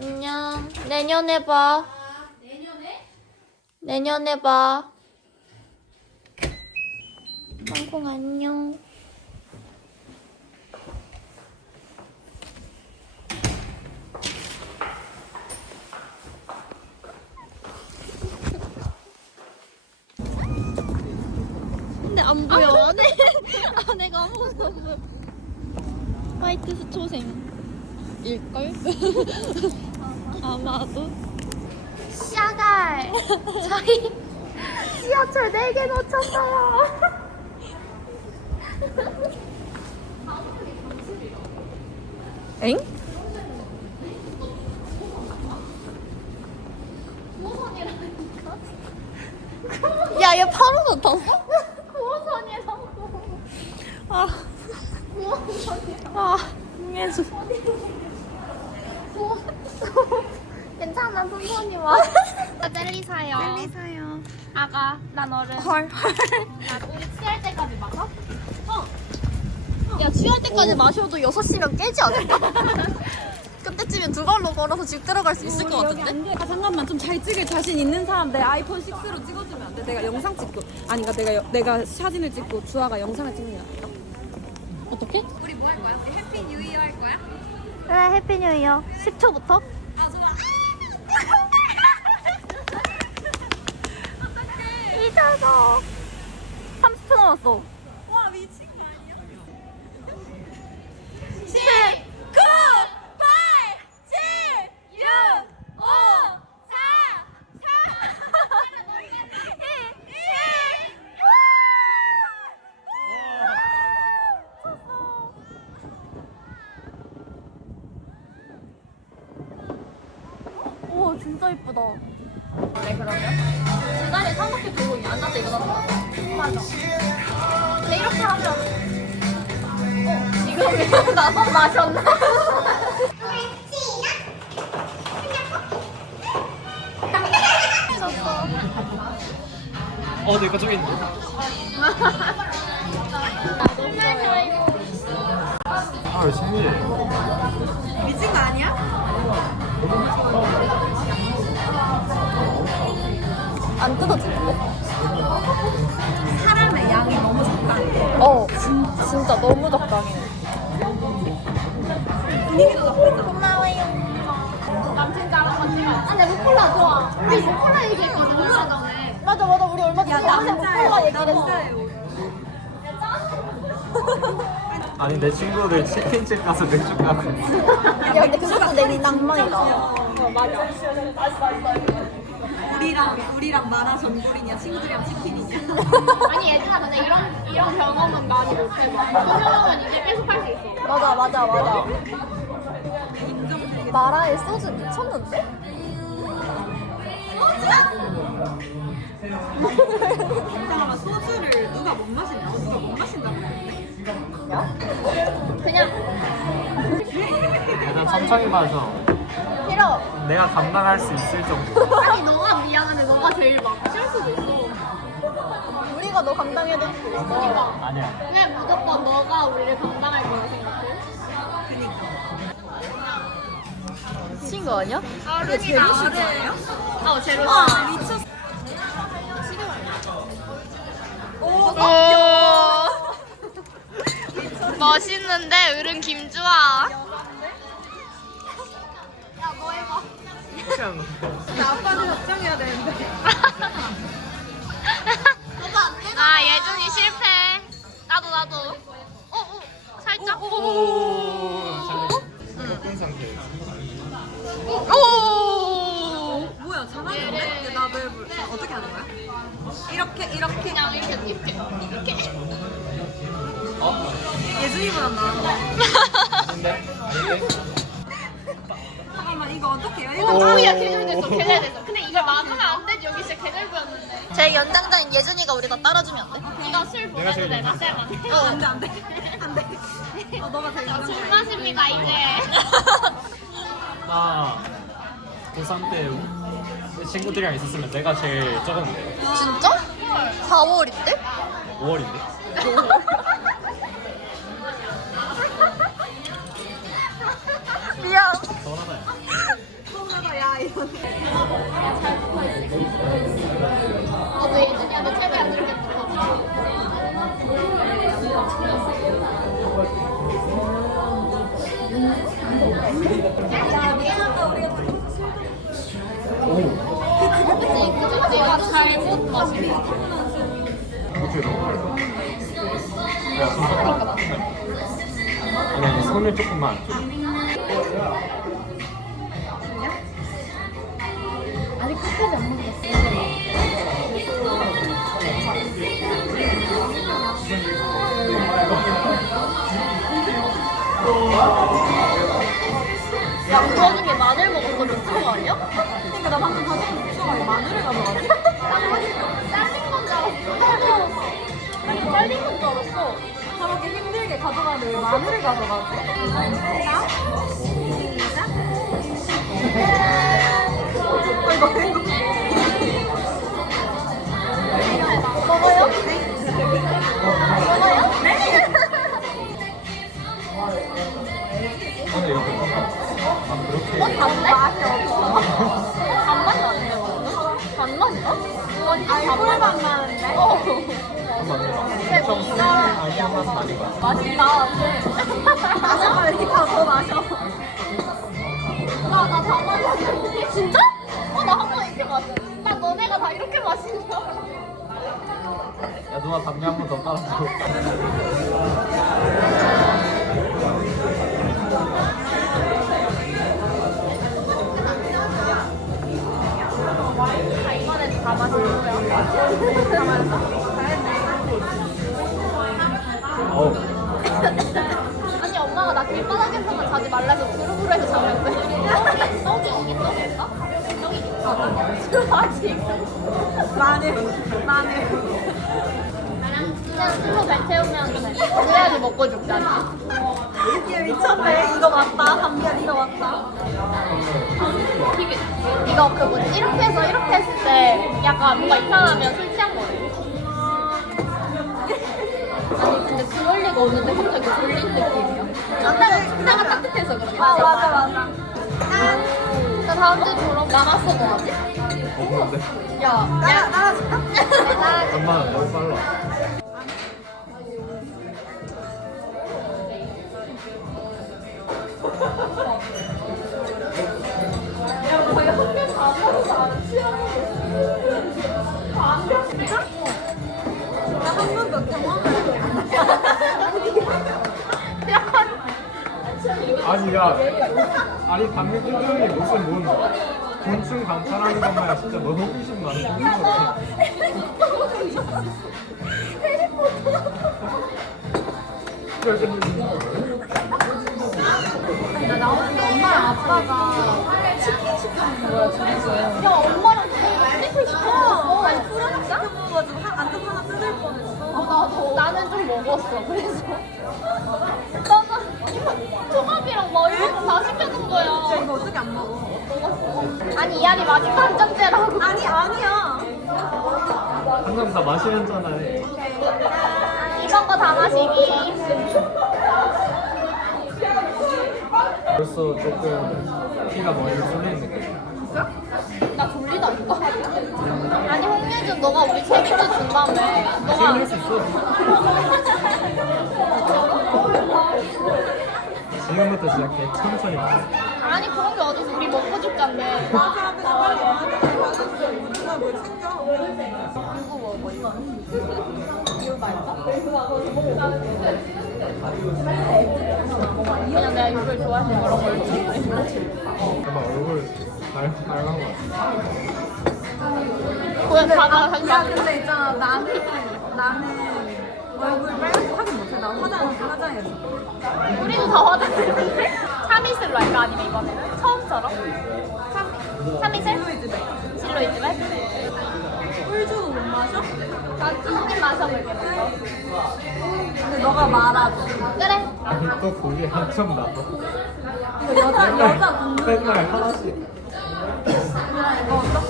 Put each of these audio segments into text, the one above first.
안녕. 내년에 봐. 내년에? 내년에 봐. 항공 안녕. 안 보여. 안에 안에가 아무것도 안 보여. 화이트 수초생. 일걸? 아마도. 샤갈. 저희 지하철 4개 놓쳤어요. 엥? 야, 얘 파로도 탔어? 9호선이라고. 아. 9호선이라고. 아, 흥해줘. 괜찮아, 천천히 와. 나 젤리 사요. 젤리 사요. 아가, 난 어른. 헐, 헐. 나 우리 취할 때까지 마셔? 어. 야, 취할 때까지 마셔도 6시면 깨지 않을까? 그때쯤엔 두 발로 걸어서 집 들어갈 수 있을 것 같은데? 아 잠깐만 좀 잘 찍을 자신 있는 사람 내 아이폰 6로 찍어주면 안 돼? 내가 영상 찍고 아니 그러니까 내가 여- 내가 사진을 찍고 주아가 영상을 찍는 게 낫다. 어떻게? 우리 뭐 할 거야? 해피 뉴 이어 할 거야? 그래, 해피 뉴 이어. 10초부터? 아 좋아. 잊어서. 30초 남았어. 와 미친 거 아니야? 10, 9, 8, 7, 6, 5, 4, 우와 진짜 이쁘다. 그래 그러면 삼각대 들고 앉아서 일어나는 거 맞아. 근데 이렇게 하면 어 지금 나만 마셨나? 어, 내 거쪽에 있는데. 아, 왜 생일이야? 미친 거 아니야? 안 뜯어지 너무 적당해. 분위기도 나쁘지 않아. 고마워요. 남친 자랑 같이 가. 아, 근데 루꼴라 좋아. 우리 루꼴라 얘기했거든. 얼마 전에. 맞아 맞아 우리 얼마 전에 야 영상에 목폴라 남자예요. 얘기를 했어. 남자예요. 아니, 내 친구들 치킨집 가서 맥주 까고. 야 근데 그것도 내 낭만이다. 우리랑 우리랑 마라 전골이냐 친구들이랑 치킨이냐. 아니, 얘들아, 근데 이런, 이런 경험은 많이 못 해봐. 소경험은 이제 계속 할 수 있어. 맞아 맞아 맞아. 마라에 소주 미쳤는데? 잠깐만 소주를 누가 못 마신다고? 누가 못 마신다고 그랬는데? 그냥 일단 천천히 마셔. 싫어. 내가 감당할 수 있을 정도. 아니 너가 미안한데 너가 제일 막쉴 수도 있어. 우리가 너 감당해줄 수 있어. 아니야. 왜 무조건 너가 우리를 감당할 거라 생각해? 미친 거 아니야? 어른이다 어른. 어 제로. 아 미쳤어. 멋있는데 어른 김주아. 어떻게 하는 거야? 아빠는 걱정해야 되는데. 아 예준이 실패. 나도 나도. 어, 어 살짝. 오, 잘 먹은 상태. 오. 뭐야 잘하는데? 나왜 어떻게 하는 거야? 이렇게 이렇게 그냥 이렇게 이렇게 이렇게. 예준이보다? 아닌데? 잠깐만 이거 어떻게 해요? 오. 이거 오야 계절됐어 계절됐어. 근데 이걸 막으면 안 되지 여기 진짜 계절 보였는데. 제 연장자인 예준이가 우리가 따라주면 안 돼? 네가 술 내가 제일 보내도 돼. 나 쌤 안 돼. 안돼 안돼 안돼. 어 너가 제일 술 잘해. 마십니까 이제. 나 고3 때내 친구들이랑 있었으면 내가 제일 적은데. 진짜? 4월인데? 5월인데? 아니, 아니, 손을 조금만. 야 그러는 게 마늘 먹어서 미친 거 아니야? 그러니까 나 방금 가져온 수가 마늘을 가져가지. 잘린 건줄 알았어. 아니 잘린 건줄 알았어. 저렇게 힘들게 가져가는데 왜 마늘을 가져가지? 먹어요? 근데 이렇게 아, 그렇게. 어 단데? 맛이 없어. 단맛 나는데 완전? 단맛인가? 완전 알콜 맛 나는데? 어. 한번 해봐. 근데 엄청 뭔가 순한 알코올 맛은 아닌 거야. 맛있다. 마셔 빨리 가서 마셔. 나나다 마셨는데 진짜? 어 나 한 번 이렇게 마셨. 나 너네가 다 이렇게 마시냐? 야, 누나 담배 한 번 더 깔아줘. 다 이번에 다 마신 거야. 어우. 아니 엄마가 나 길바닥에서만 자지 말라서 두루두루해서 자는데 떡이 이게 떡일까? 떡이 좋아 지금 마늘, 마늘. 그냥 술로 배 태우면 돼 그래야지 먹고 죽잖아 얘 미쳤네. 이거 맞다. 담배 이거 맞다. 이거 그 뭐지 이렇게 해서 이렇게 했을 때 약간 뭔가 이상하면 술 취한 거래 아니 근데 그럴 리가 없는데 갑자기 졸린 느낌이야 상대가 상대가 따뜻해서 그래 아 맞아 맞아. 나 다음 주에 졸업 남았어 뭐 하지? 없는데? 야 따라 따라줄까? 내가 엄마 너무 빨라. 아니, 야. 아니, 담배 피우는 게 무슨 뭔 곤충 관찰하는 것만 진짜 너무 호기심 많은 거지. 엄마랑 아빠가 치킨 시켜준 거야 집에서. 야 엄마랑 스테이크 시켜 아니 불안해 시켜먹어가지고 한 안쪽 하나 뜯을 뻔했어. 나도 나는 좀 먹었어 그래서 초밥이랑 뭐 이런 거다 시켜놓은 야 거야 이거 어떻게 안 먹어? 아니 이한이 마지막 한잔째라고 아니 아니야. 항상 다 마시면잖아. 이번 거다 마시기 벌써 조금 피가 머리 쏠리는 느낌. 나 졸리다니까 아니 홍예준 너가 우리 책임져 준다며 너가 쏠릴 수 있어. 지금부터 시작해. 천천히. 아니 그런 게 어딨어 우리 먹고 빨리 와야 돼. 가졌어. 누가 뭘 챙겨? 그냥 내가 이걸 좋아해서 그런 걸 봐봐 얼굴 달 달간 거 같아. 그냥 야 항상 근데 있잖아 나는 나는 얼굴 빨갛게 하긴 못해. 나 화장 화장해서. 우리도 다 화장했는데 3이슬로 할까 아니면 이번에는 처음처럼 3, 3이슬? 루이즈백. 실로 이즈백? 꿀주도 못 마셔? 난 조금 마셔볼게 근데 너가 말아줘. 그래 아니 또 고기 한참 나와. 이거 여자 여자 맨날 하나씩. 이거 어떻게?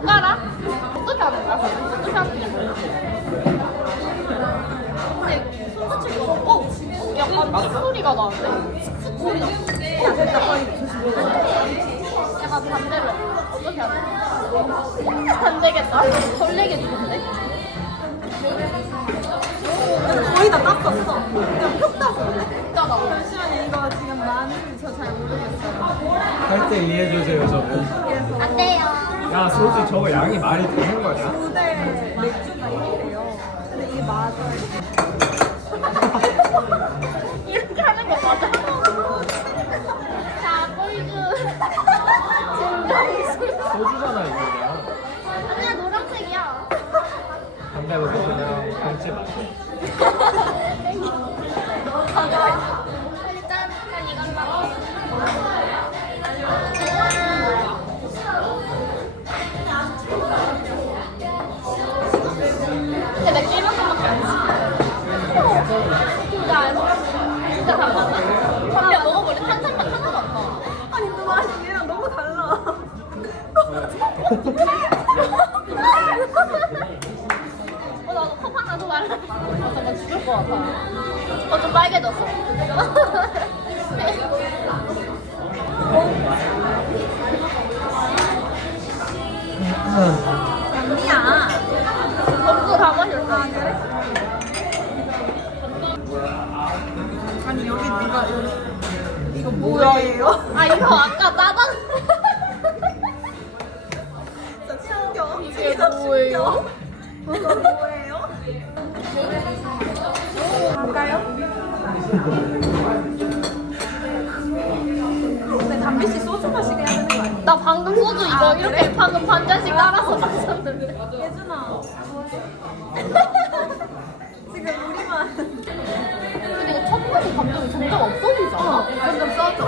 숟가락? 어떻게 하는 거야? 어떻게 하는 거야? 근데 손 다칠 거 어? 야 소리가 나는데? 소리 나. 약간 반대로. 어떻게 하지? 안 되겠다. 걸리게 좋은데? 거의 다 땄었어. 그냥 푹. 있잖아. 잠시만요. 이거 지금 마늘 저잘 모르겠어요. 할 때 이해해주세요 저거. 야 솔직히 저거 양이 말이 되는 거냐? 무대 맥주가 이래요. 근데 이게 맞아요. 이렇게 하는 거 맞아? 자, 꼴주. 소주잖아 이거 그냥. 아니야, 노란색이야. 담배로 그 어. 어. 아니 여기 누가 여기 이거 뭐예요? 아, 이거 아까 근데 담비 씨 소주 마시게 해야 되는 거 아니야? 나 방금 소주 이거 아, 이렇게 그래? 방금 반 잔씩 따라서 마셨는데. 예준아. 지금 우리만 근데 이거 첫 번째 감정이 점점 없어지잖아. 점점 써져.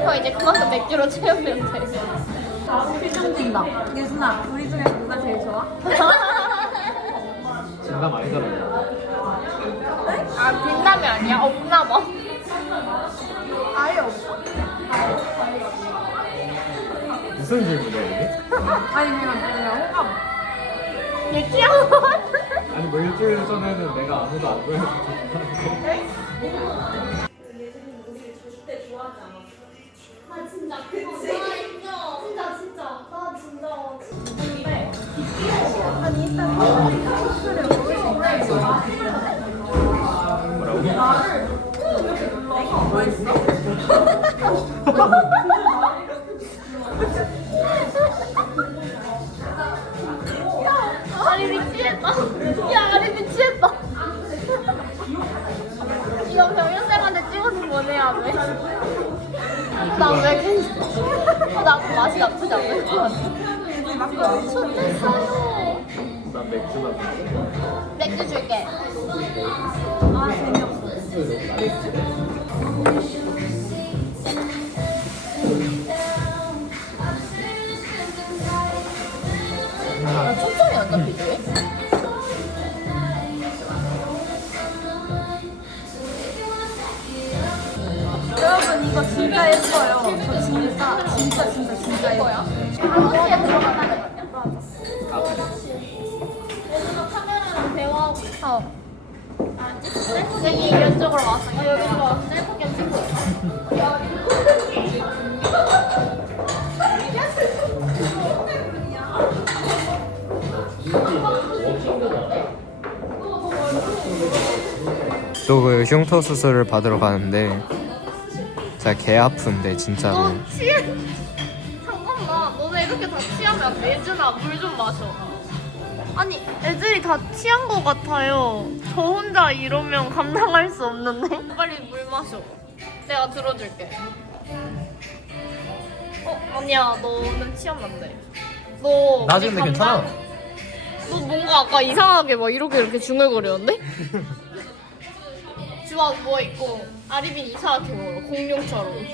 그럼 이제 그만큼 맥주로 채우면 돼. 필점 진다. 예준아, 우리 중에 누가 제일 좋아? 진담 아니잖아요. 아, 무슨 질문이야 이게? 아니 그냥 그냥 호감. 얘 같아. 아니 뭐 일주일 전에는 내가 아무도 안나 진짜 그거. 진짜 진짜. 나 진짜. 아니 일단 소스를 먹을 수 있다. 뭐라고? 뭐 있어? 나왜 괜찮아? 나 맛이 나쁘지 않을 것 같아. 좋겠어요. 난 맥주만. 맥주 줄게. 아 재미없어. 아, 초점이 안 잡히지? 진짜 예뻐요. 저 진짜 진짜 진짜 진짜 예뻐요. 한국에 들어가는 거야? 아 그래? 카메라랑 대화하고 있어. 알았지? 셀프캠이 이쪽으로 왔어. 어, 여기로 와. 셀프캠 찍고 있어. 또그 흉터 수술을 받으러 가는데 진짜 개 아픈데 진짜로 너 취해. 잠깐만. 너네 이렇게 다 취하면 안 돼. 예준아, 물 좀 마셔. 아니, 애들이 다 취한 것 같아요. 저 혼자 이러면 감당할 수 없는데. 빨리 물 마셔. 내가 들어줄게. 어, 아니야. 너는 취하면 안 돼. 너. 나 지금 우리 괜찮아. 너 뭔가 아까 이상하게 막 이렇게 이렇게 중얼거렸는데? 주아 뭐 있고 아리빈 이상하게 먹어 공룡처럼.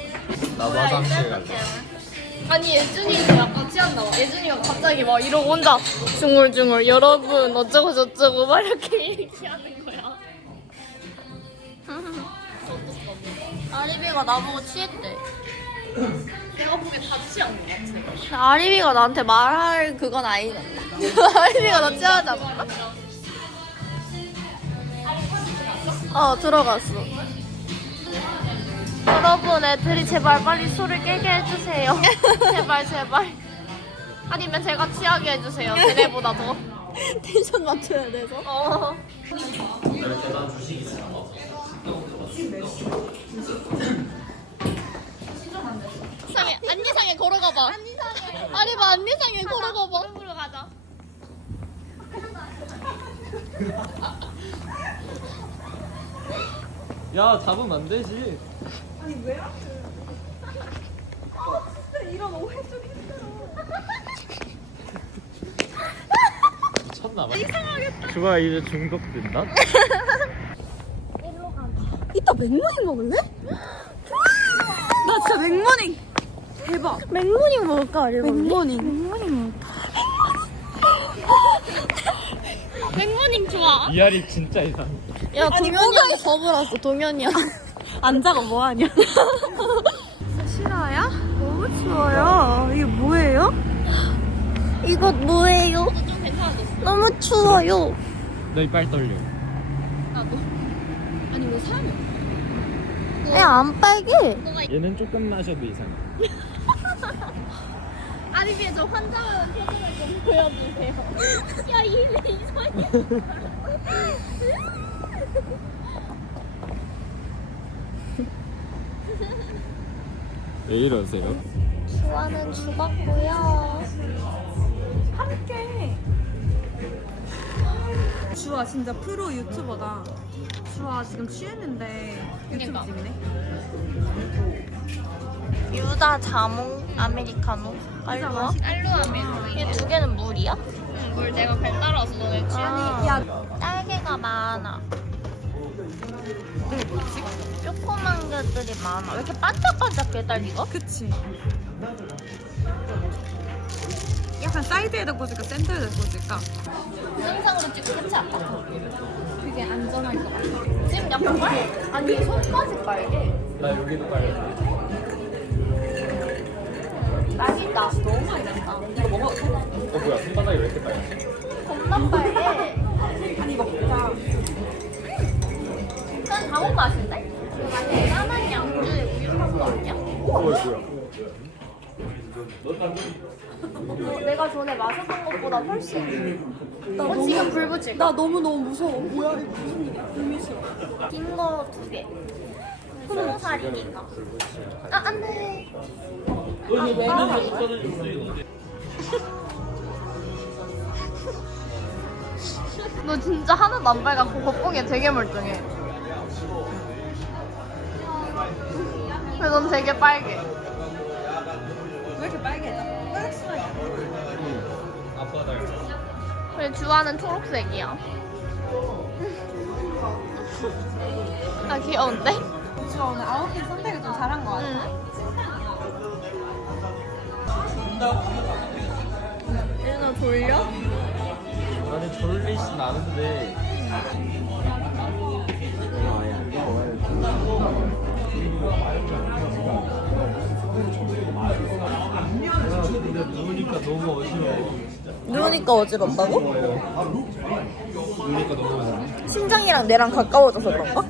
나도 화장실 갈래. 아니 예준이도 약간 취한다 봐 예준이가 갑자기 막 이러고 혼자 중얼중얼 여러분 어쩌고 저쩌고 막 이렇게 얘기하는 거야. 아리비가 나보고 취했대. 내가 보기엔 다 취한 거 같아. 아리비가 나한테 말할 그건 아니던데 아리비가 나 취하지 않 어 들어갔어. 여러분 애들이 제발 빨리 술을 깨게 해주세요. 제발 제발. 아니면 제가 취하게 해주세요. 걔네보다 더. 텐션 맞춰야 돼서. 어. 상해 안니상에 걸어가봐. 안니상에. 아리바 안니상에 걸어가봐. 물로 가자. 야 잡으면 안 되지 이런 오해 좀 힘들어. 미쳤나봐 주가 이제 중독된다? 이따 맥모닝 먹을래? 나 진짜 맥모닝 대박. 맥모닝 먹을까 아리바? 맥모닝. 맥모닝 좋아. 이알이 진짜 이상해 야 동현이한테 접으랐어 동현이야. 앉아가 뭐하냐? 싫어요? 너무 추워요. 이게 뭐예요? 이거 뭐예요? 너무 추워요. 너 이빨 떨려 아니 왜 사람이 야안 빨개. 얘는 조금 마셔도 이상해 아리비의 저 환장하는 표정을 좀 보여주세요. 야 이래 이상해. 왜 이러세요? 주아는 죽었고요. 함께. 주아 진짜 프로 유튜버다. 주아 지금 취했는데 유튜브 찍네. 유다 자몽 아메리카노 깔루아? 깔루 아메리카노 이두 개는 물이야? 응, 물 내가 발 따라서 너네 취하니. 야 딸기가 많아 조그만 것들이 많아. 왜 이렇게 반짝반짝해 딸기가? 그치. 약간 사이드에다 꽂을까 센터에다 꽂을까? 영상으로 찍고 끝이 아파 그게 안전할 것 같아. 지금 약간 빨? 아니 손까지 빨개. 나 여기도 딸기 나 너무 많이 난다. 이거 먹어 어 뭐야? 손바닥이 왜 이렇게 빨갛 어 어, 내가 전에 마셨던 것보다 훨씬 어 지금 불 붙일까? 나 너무 너무 무서워. 뭐야 이거 무슨 일이야? 의미 싫어. 긴거 두 개. 스무 살이니까. 아, 안 돼. 너 진짜 하나도 안 빨갛고 겉봉이 되게 멀쩡해. 왜넌 되게 빨개? 왜 이렇게 빨개져? 그래 주아는 초록색이야. 아 귀여운데? 주아 오늘 아웃핏 선택을 좀 잘한 것 같아. 응. 얘는 돌려? 나는 졸리진 않은데 근데 너무 어지러워 누우니까 어지럽다고? 누우니까 너무 어지러워 심장이랑 내랑 가까워져서 그런가?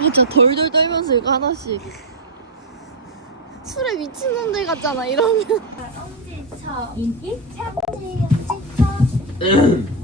진짜 덜덜 떨면서 이거 하나씩. 술에 미친놈들 같잖아, 이러면. 나한테